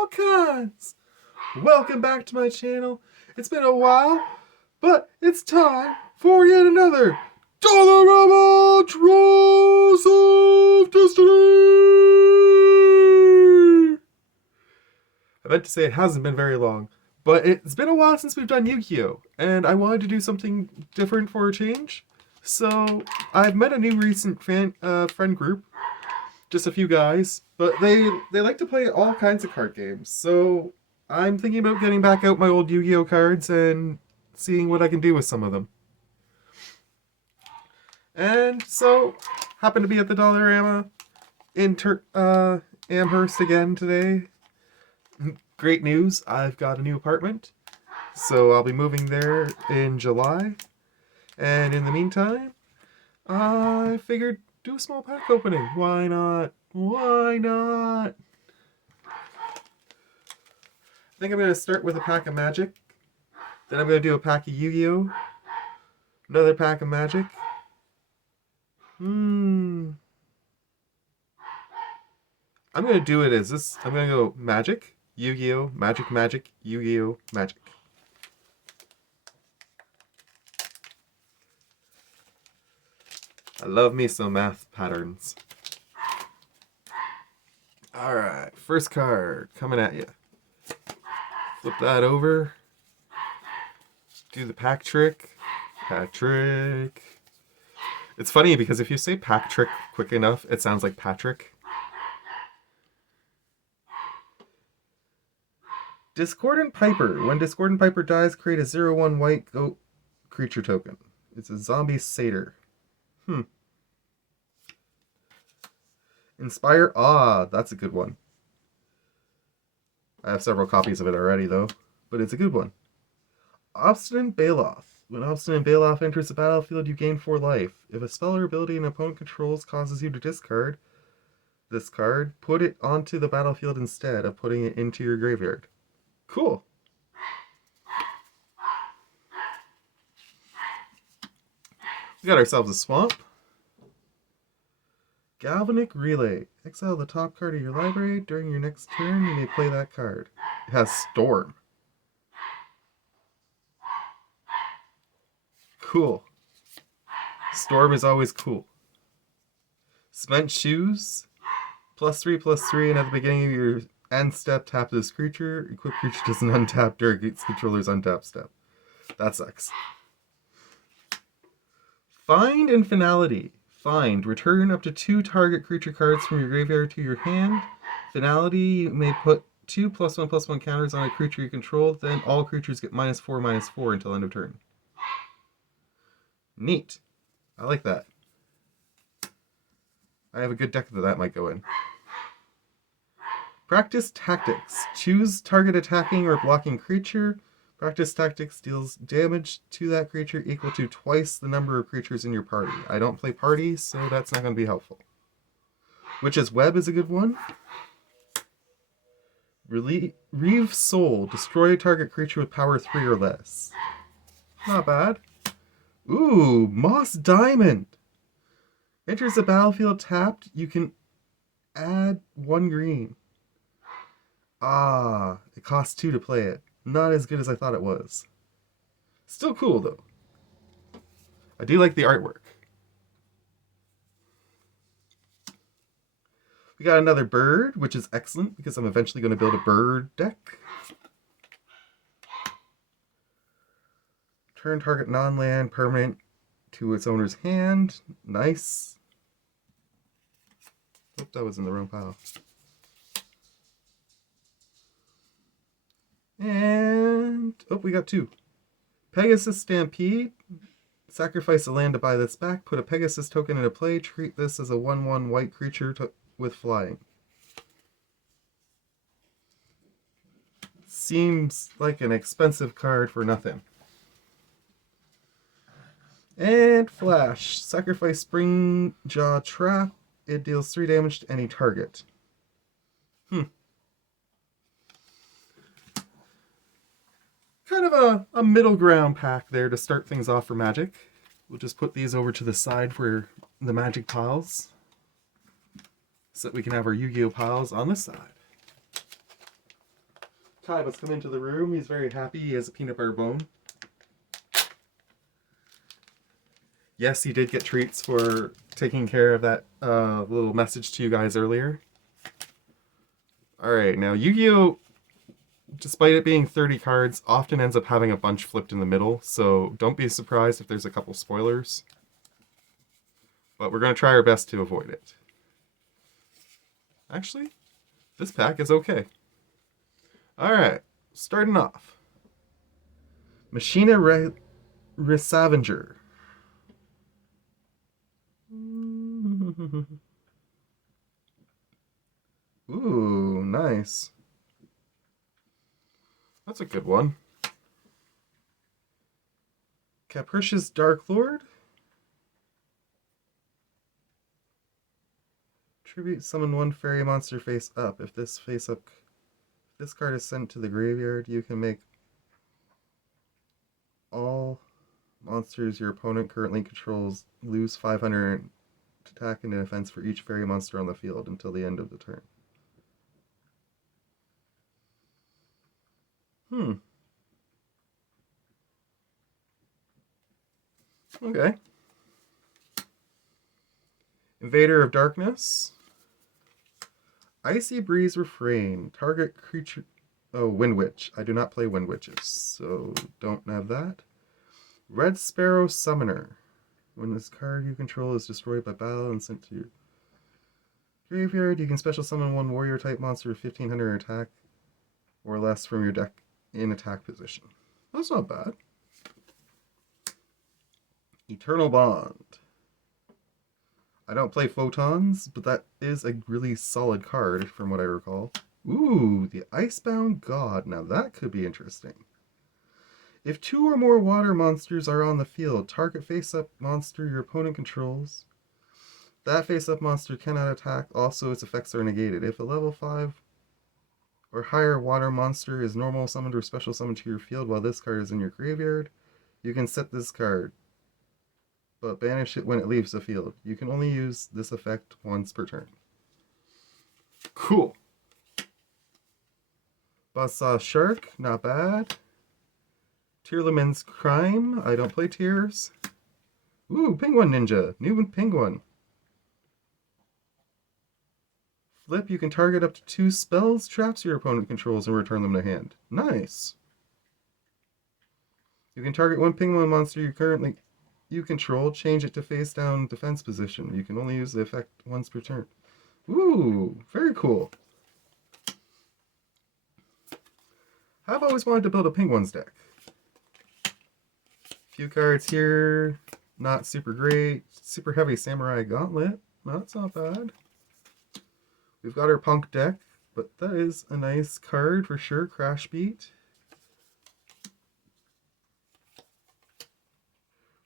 all kinds. Welcome back to my channel. It's been a while, but it's time for yet another Dollarama Draws of Destiny. I meant to say it hasn't been very long, but it's been a while since we've done Yu-Gi-Oh! And I wanted to do something different for a change. So I've met a new recent friend group, just a few guys, but they like to play all kinds of card games. So I'm thinking about getting back out my old Yu-Gi-Oh cards and seeing what I can do with some of them. And so, happened to be at the Dollarama in Amherst again today. Great news, I've got a new apartment. So I'll be moving there in July. And in the meantime, I figured do a small pack opening. Why not? Why not? I think I'm going to start with a pack of Magic. Then I'm going to do a pack of Yu-Gi-Oh! Another pack of Magic. I'm going to do it as this. I'm going to go Magic, Yu-Gi-Oh! Magic, Magic, Yu-Gi-Oh! Magic. I love me some math patterns. Alright, first card coming at you. Flip that over. Do the pack trick. Pack trick. It's funny because if you say pack trick quick enough, it sounds like Patrick. Discordant Piper. When Discordant Piper dies, create a 0/1 white goat creature token. It's a zombie satyr. Inspire Awe. That's a good one. I have several copies of it already, though, but it's a good one. Obstinate Baloth. When Obstinate Baloth enters the battlefield, you gain 4 life. If a spell or ability an opponent controls causes you to discard this card, put it onto the battlefield instead of putting it into your graveyard. Cool. We got ourselves a swamp. Galvanic Relay. Exile the top card of your library. During your next turn, you may play that card. It has Storm. Cool. Storm is always cool. Cement Shoes. +3/+3, and at the beginning of your end step, tap this creature. Equipped creature doesn't untap during its controller's untap step. That sucks. Find and Finality. Find. Return up to 2 target creature cards from your graveyard to your hand. Finality, you may put 2 +1/+1 counters on a creature you control, then all creatures get -4/-4 until end of turn. Neat. I like that. I have a good deck that might go in. Practice Tactics. Choose target attacking or blocking creature. Practice Tactics deals damage to that creature equal to twice the number of creatures in your party. I don't play party, so that's not going to be helpful. Witch's Web is a good one. Reave Soul. Destroy a target creature with power 3 or less. Not bad. Ooh, Moss Diamond. Enters the battlefield tapped. You can add 1 green. It costs 2 to play it. Not as good as I thought it was. Still cool, though. I do like the artwork. We got another bird, which is excellent because I'm eventually going to build a bird deck. Turn target non-land permanent to its owner's hand. Nice. Oop, that was in the wrong pile. And, we got 2. Pegasus Stampede. Sacrifice a land to buy this back. Put a Pegasus token into play. Treat this as a 1/1 white creature with flying. Seems like an expensive card for nothing. And Flash. Sacrifice Springjaw Trap. It deals 3 damage to any target. Kind of a middle ground pack there to start things off for Magic. We'll just put these over to the side for the Magic piles, so that we can have our Yu-Gi-Oh piles on this side. Kaiba's come into the room. He's very happy. He has a peanut butter bone. Yes, he did get treats for taking care of that little message to you guys earlier. Alright, now Yu-Gi-Oh! Despite it being 30 cards, often ends up having a bunch flipped in the middle, so don't be surprised if there's a couple spoilers. But we're going to try our best to avoid it. Actually, this pack is okay. Alright, starting off. Machina Resavenger. Ooh, nice. That's a good one. Capricious Dark Lord. Tribute summon one fairy monster face up. If this card is sent to the graveyard, you can make all monsters your opponent currently controls lose 500 attack and defense for each fairy monster on the field until the end of the turn. Okay. Invader of Darkness. Icy Breeze Refrain. Target creature... Oh, Wind Witch. I do not play Wind Witches, so don't have that. Red Sparrow Summoner. When this card you control is destroyed by battle and sent to your graveyard, you can special summon one warrior type monster with 1500 attack or less from your deck in attack position. That's not bad. Eternal Bond. I don't play Photons, but that is a really solid card from what I recall. Ooh, the Icebound God. Now that could be interesting. If 2 or more water monsters are on the field, target face-up monster your opponent controls. That face-up monster cannot attack, also its effects are negated. If a level 5 or higher water monster is normal summoned or special summoned to your field while this card is in your graveyard, you can set this card, but banish it when it leaves the field. You can only use this effect once per turn. Cool. Buzzsaw Shark, not bad. Tearlaman's Crime, I don't play Tears. Ooh, Penguin Ninja, new Penguin. Flip, you can target up to 2 spells, traps your opponent controls, and return them to hand. Nice. You can target one Penguin monster you control, change it to face down defense position. You can only use the effect once per turn. Ooh, very cool. I've always wanted to build a Penguins deck. Few cards here, not super great. Super heavy Samurai Gauntlet, that's not bad. We've got our Punk deck, but that is a nice card for sure. Crash Beat.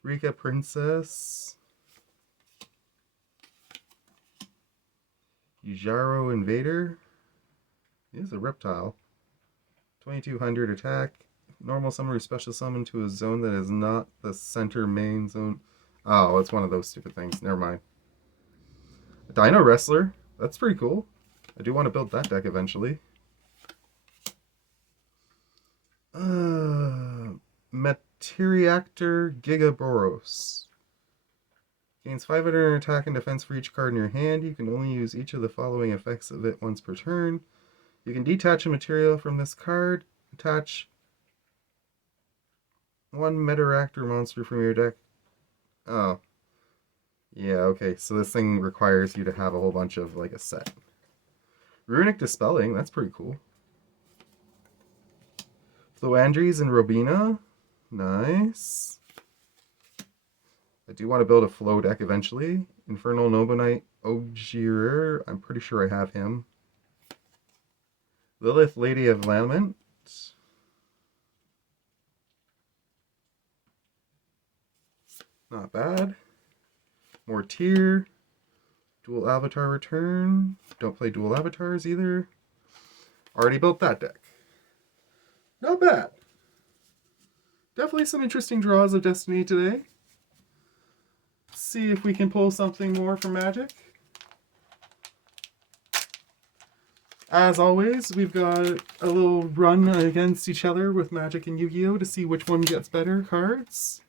Rika Princess. Yujaro Invader. He is a reptile. 2200 attack. Normal summon or special summon to a zone that is not the center main zone. Oh, it's one of those stupid things. Never mind. A Dino Wrestler. That's pretty cool. I do want to build that deck eventually. Materiactor Gigaboros. Gains 500 attack and defense for each card in your hand. You can only use each of the following effects of it once per turn. You can detach a material from this card. Attach one Materiactor monster from your deck. Oh. Yeah, okay. So this thing requires you to have a whole bunch of, like, a set. Runic Dispelling. That's pretty cool. Floandries and Robina. Nice. I do want to build a flow deck eventually. Infernal Nobonite Ogier. I'm pretty sure I have him. Lilith Lady of Lament. Not bad. Mortier. Dual Avatar Return. Don't play dual avatars either. Already built that deck. Not bad. Definitely some interesting draws of Destiny today. Let's see if we can pull something more from Magic. As always, we've got a little run against each other with Magic and Yu-Gi-Oh! To see which one gets better cards.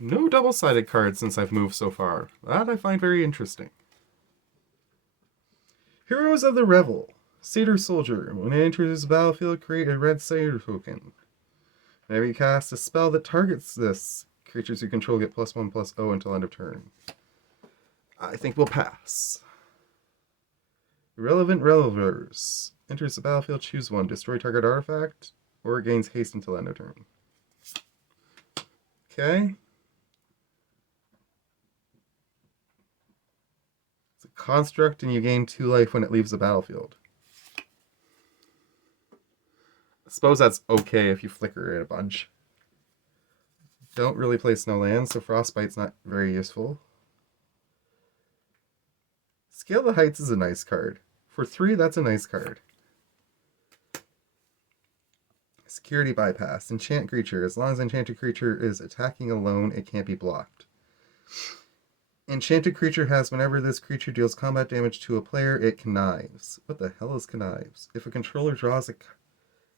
No double-sided cards since I've moved so far. That I find very interesting. Heroes of the Revel. Satyr Soldier. When it enters the battlefield, create a red Satyr token. Whenever you cast a spell that targets this, creatures you control get +1/+0 until end of turn. I think we'll pass. Irrelevant Relevers. Enters the battlefield, choose one. Destroy target artifact, or it gains haste until end of turn. Okay. It's a construct, and you gain 2 life when it leaves the battlefield. I suppose that's okay if you flicker it a bunch. Don't really play snow lands, so Frostbite's not very useful. Scale the Heights is a nice card. For 3, that's a nice card. Security Bypass. Enchant creature. As long as enchanted creature is attacking alone, it can't be blocked. Enchanted creature has whenever this creature deals combat damage to a player, it connives. What the hell is connives? If a controller draws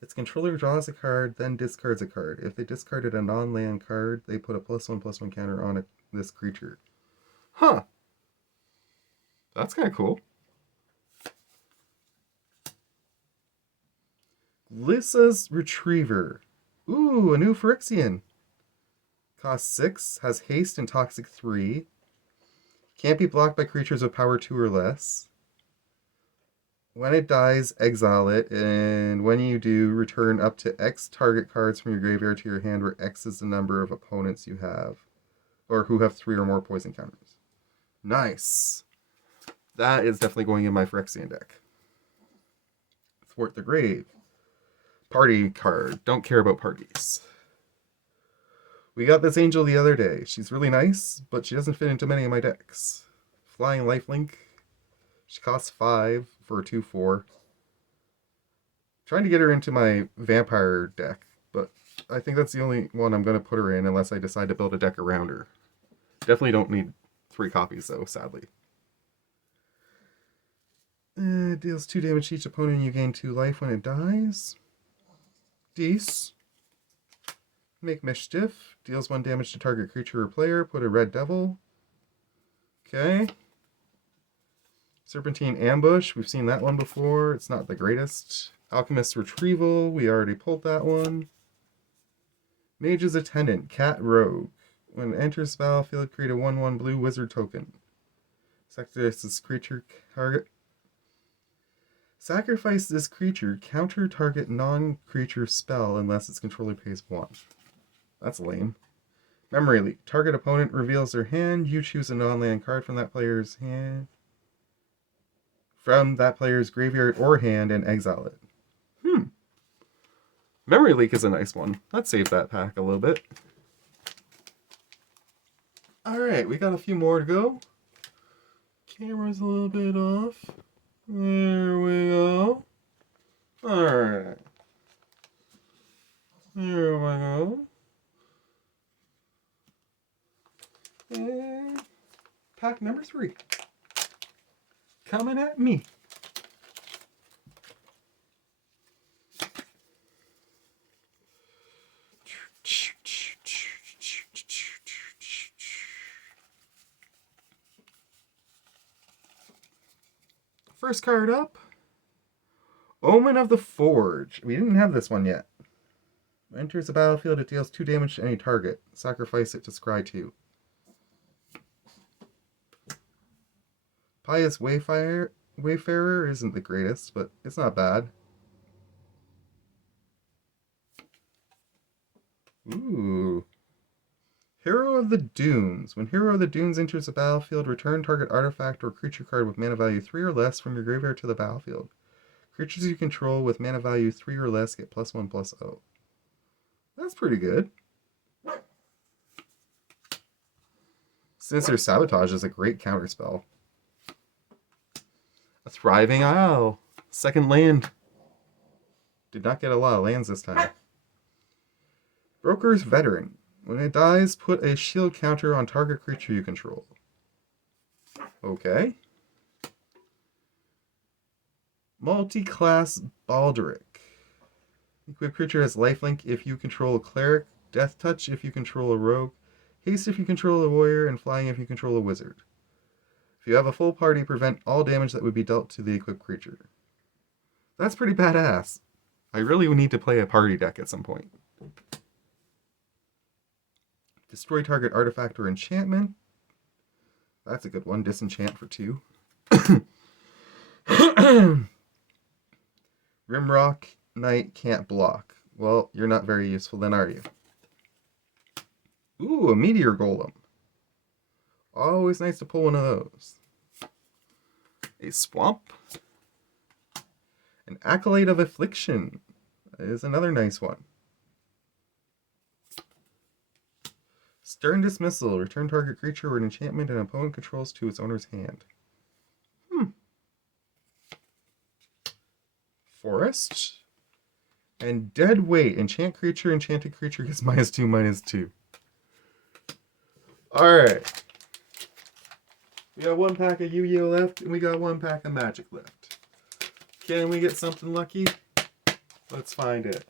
its controller draws a card, then discards a card. If they discarded a non-land card, they put a +1/+1 counter on this creature. Huh. That's kind of cool. Lissa's Retriever. Ooh, a new Phyrexian. Costs 6, has haste and toxic 3. Can't be blocked by creatures with power 2 or less. When it dies, exile it, and when you do, return up to X target cards from your graveyard to your hand, where X is the number of opponents you have, or who have 3 or more poison counters. Nice. That is definitely going in my Phyrexian deck. Thwart the Grave. Party card. Don't care about parties. We got this angel the other day. She's really nice, but she doesn't fit into many of my decks. Flying Lifelink. She costs 5 for a 2/4. Trying to get her into my vampire deck, but I think that's the only one I'm going to put her in unless I decide to build a deck around her. Definitely don't need 3 copies though, sadly. Deals 2 damage to each opponent and you gain 2 life when it dies. Dece. Make Mischief. Deals 1 damage to target creature or player. Put a red devil. Okay. Serpentine Ambush. We've seen that one before. It's not the greatest. Alchemist's Retrieval. We already pulled that one. Mage's Attendant. Cat Rogue. When it enters the battlefield, create a 1/1 blue wizard token. Sacrifice this creature target. Sacrifice this creature. Counter target non-creature spell unless its controller pays 1. That's lame. Memory Leak. Target opponent reveals their hand. You choose a non-land card from that player's hand. From that player's graveyard or hand and exile it. Memory Leak is a nice one. Let's save that pack a little bit. Alright, we got a few more to go. Camera's a little bit off. There we go. Alright. There we go. And pack number 3. Coming at me. First card up. Omen of the Forge. We didn't have this one yet. Enters the battlefield, it deals 2 damage to any target. Sacrifice it to scry 2. Pious Wayfarer isn't the greatest, but it's not bad. Ooh. Hero of the Dunes. When Hero of the Dunes enters the battlefield, return target artifact or creature card with mana value 3 or less from your graveyard to the battlefield. Creatures you control with mana value 3 or less get +1/+0. That's pretty good. Sinister Sabotage is a great counterspell. A Thriving Isle. Second land. Did not get a lot of lands this time. Broker's Veteran. When it dies, put a shield counter on target creature you control. Okay. Multi-class Baldric. Equipped creature has lifelink if you control a cleric, death touch if you control a rogue, haste if you control a warrior, and flying if you control a wizard. If you have a full party, prevent all damage that would be dealt to the equipped creature. That's pretty badass. I really need to play a party deck at some point. Destroy target artifact or enchantment. That's a good one. Disenchant for 2. Rimrock Knight can't block. Well, you're not very useful then, are you? Ooh, a Meteor Golem. Always nice to pull one of those. A Swamp. An Acolyte of Affliction is another nice one. Stern Dismissal. Return target creature or an enchantment an opponent controls to its owner's hand. Forest. And Dead Weight. Enchant creature, enchanted creature gets -2/-2. Alright. We got 1 pack of Yu-Gi-Oh left, and we got 1 pack of Magic left. Can we get something lucky? Let's find it.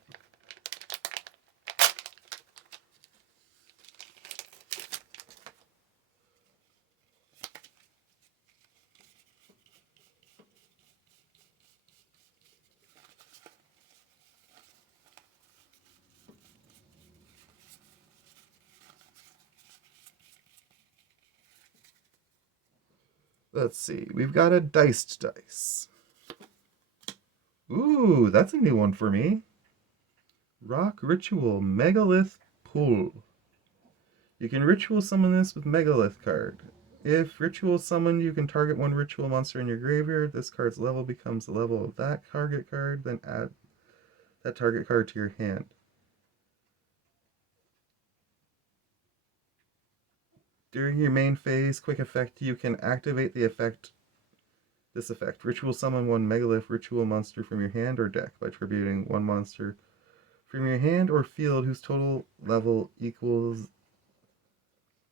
Let's see. We've got a diced dice. Ooh, that's a new one for me. Rock Ritual Megalith Pool. You can ritual summon this with Megalith card. If ritual summoned, you can target 1 ritual monster in your graveyard. This card's level becomes the level of that target card, then add that target card to your hand. During your main phase quick effect, you can activate this effect. Ritual summon 1 Megalith ritual monster from your hand or deck by tributing 1 monster from your hand or field whose total level equals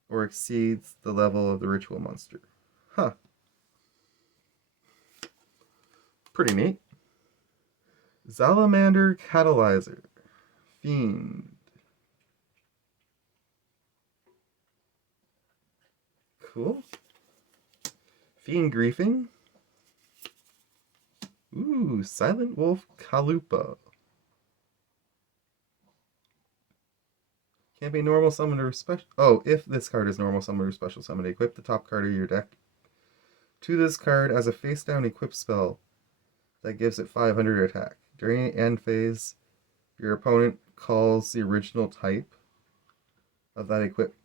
or exceeds the level of the ritual monster. Huh. Pretty neat. Salamander Catalyzer. Fiend. Cool. Fiend Griefing. Ooh, Silent Wolf Kalupa. Can't be normal summoned or special. Oh, if this card is normal summoned or special summoned, equip the top card of your deck to this card as a face down equip spell that gives it 500 attack. During the end phase, your opponent calls the original type of that equip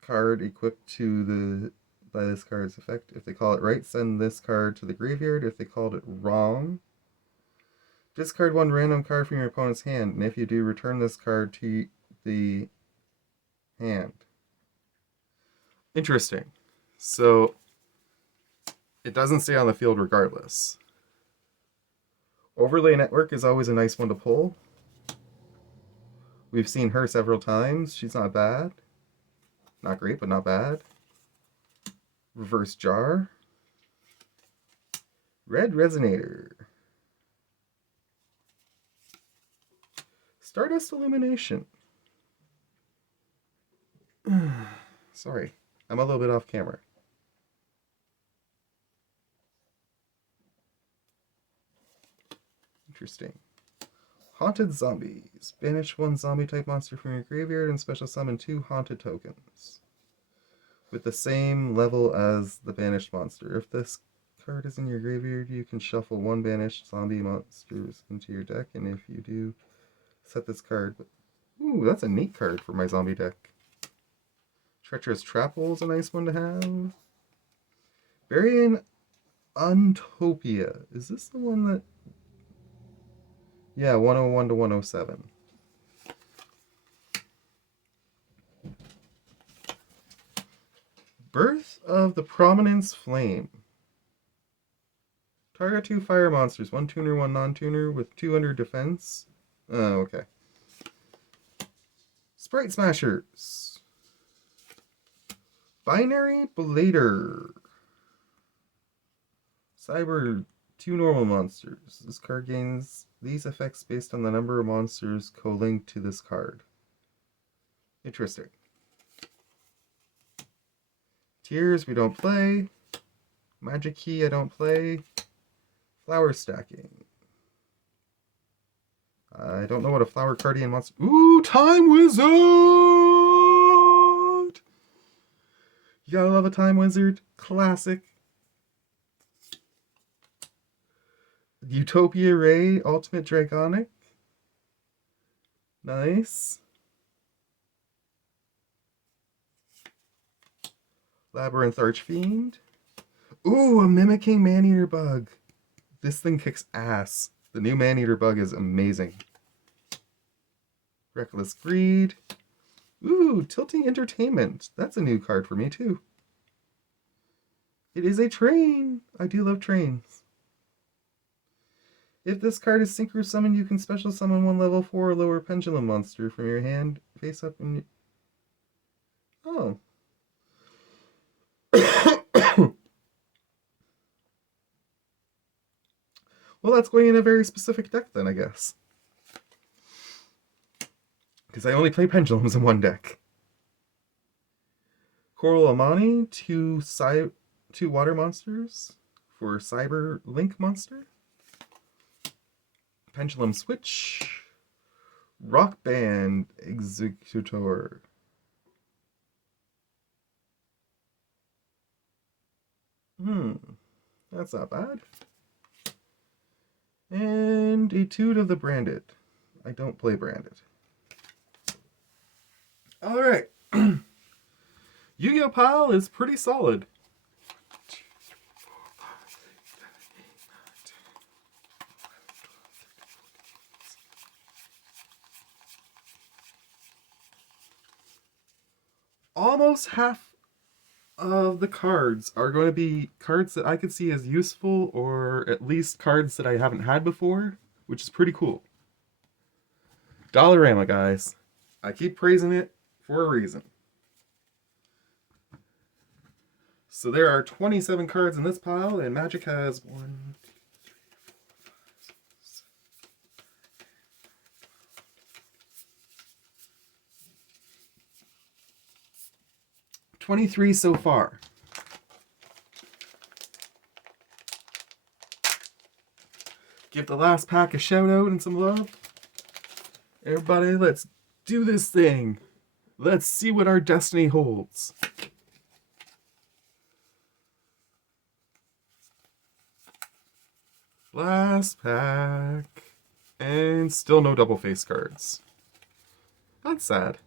card equipped to by this card's effect. If they call it right, send this card to the graveyard. If they called it wrong, discard 1 random card from your opponent's hand, and if you do, return this card to the hand. Interesting. So it doesn't stay on the field regardless. Overlay Network is always a nice one to pull. We've seen her several times. She's not bad. Not great, but not bad. Reverse Jar. Red Resonator. Stardust Illumination. Sorry, I'm a little bit off camera. Interesting. Haunted Zombies. Banish 1 zombie type monster from your graveyard and special summon 2 haunted tokens with the same level as the banished monster. If this card is in your graveyard, you can shuffle 1 banished zombie monsters into your deck, and if you do, set this card. Ooh, that's a neat card for my zombie deck. Treacherous Trap Hole is a nice one to have. Varian Untopia. Is this the one that... Yeah, 101 to 107. Birth of the Prominence Flame. Target 2 fire monsters, 1 tuner, 1 non-tuner with 200 defense. Oh, okay. Sprite Smashers. Binary Blader. Cyber, 2 normal monsters. This card gains these effects based on the number of monsters co-linked to this card. Interesting. Tears, we don't play. Magic Key, I don't play. Flower Stacking. I don't know what a Flower Cardian monster... Ooh, Time Wizard! You gotta love a Time Wizard. Classic. Utopia Ray, Ultimate Draconic. Nice. Labyrinth Archfiend. Ooh, a Mimicking Maneater Bug. This thing kicks ass. The new Maneater Bug is amazing. Reckless Greed. Ooh, Tilting Entertainment. That's a new card for me, too. It is a train. I do love trains. If this card is synchro summoned, you can special summon one level 4 or lower pendulum monster from your hand face up and... Oh. Well, that's going in a very specific deck then, I guess. Because I only play pendulums in one deck. Coral Amani, 2 water monsters for Cyber Link monster. Pendulum Switch. Rock Band Executor. That's not bad. And Etude of the Branded. I don't play Branded. Alright. Yu-Gi-Oh! Pile is pretty solid. Almost half of the cards are going to be cards that I could see as useful, or at least cards that I haven't had before, which is pretty cool. Dollarama, guys. I keep praising it for a reason. So there are 27 cards in this pile, and Magic has 1, 2, 3, 4, 5, 6, 23 so far. Give the last pack a shout out and some love. Everybody, let's do this thing. Let's see what our destiny holds. Last pack. And still no double face cards. That's sad.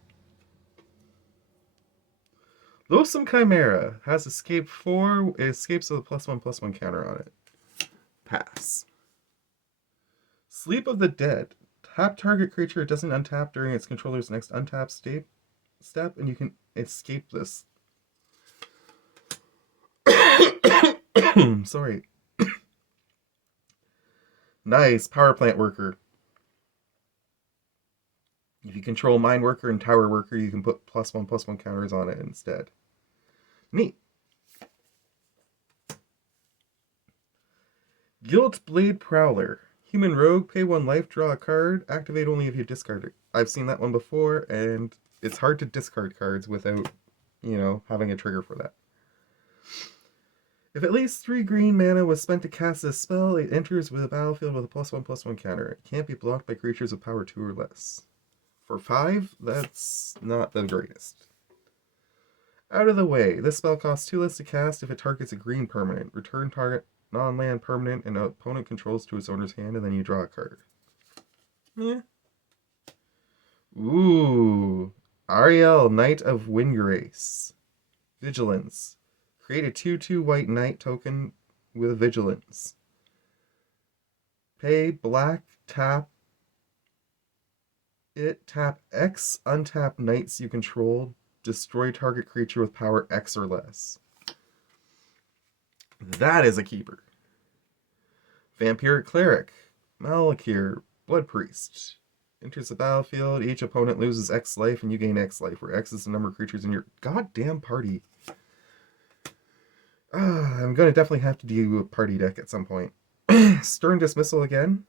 Loathsome Chimera has escape 4. It escapes with a +1/+1 counter on it. Pass. Sleep of the Dead. Tap target creature. It doesn't untap during its controller's next untap step, and you can escape this. Sorry. Nice. Power plant worker. If you control mine worker and tower worker, you can put +1/+1 counters on it instead. Neat. Guilt Blade Prowler. Human Rogue, pay 1 life, draw a card, activate only if you discard it. I've seen that one before, and it's hard to discard cards without, having a trigger for that. If at least 3 green mana was spent to cast this spell, it enters with a battlefield with a +1/+1 counter. It can't be blocked by creatures of power 2 or less. For 5, that's not the greatest. Out of the way. This spell costs 2 less to cast if it targets a green permanent. Return target non-land permanent and opponent controls to its owner's hand, and then you draw a card. Yeah. Ooh. Ariel, Knight of Windgrace. Vigilance. Create a 2/2 white knight token with Vigilance. Pay black, tap it, tap X, untap knights you control, destroy target creature with power X or less. That is a keeper. Vampiric Cleric, Malakir, Blood Priest. Enters the battlefield. Each opponent loses X life, and you gain X life, where X is the number of creatures in your goddamn party. I'm going to definitely have to do a party deck at some point. Stern Dismissal again.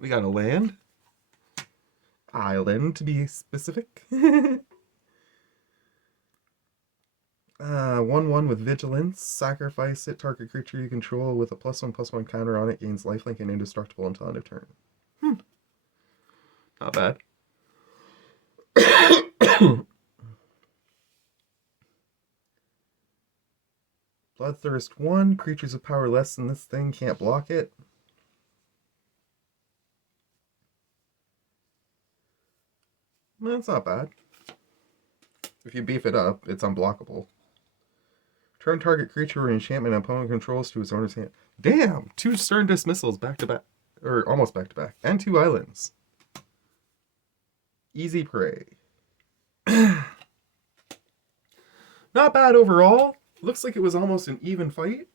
We got a land. Island, to be specific. 1/1 with Vigilance. Sacrifice it. Target creature you control with a +1/+1 counter on it gains lifelink and indestructible until end of turn. Not bad. Bloodthirst 1. Creatures with power less than this thing can't block it. That's not bad. If you beef it up, it's unblockable. Turn target creature or enchantment opponent controls to its owner's hand. Damn! 2 Stern Dismissals back to back. Or almost back to back. And 2 islands. Easy prey. Not bad overall. Looks like it was almost an even fight.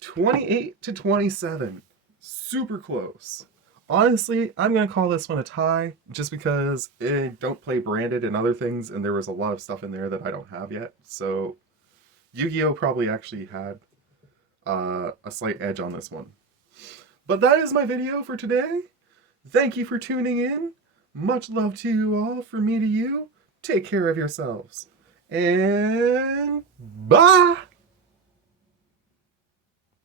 $28-27. Super close. Honestly, I'm going to call this one a tie just because I don't play branded and other things, and there was a lot of stuff in there that I don't have yet. So Yu-Gi-Oh! Probably actually had a slight edge on this one. But that is my video for today. Thank you for tuning in. Much love to you all. From me to you. Take care of yourselves. And bye!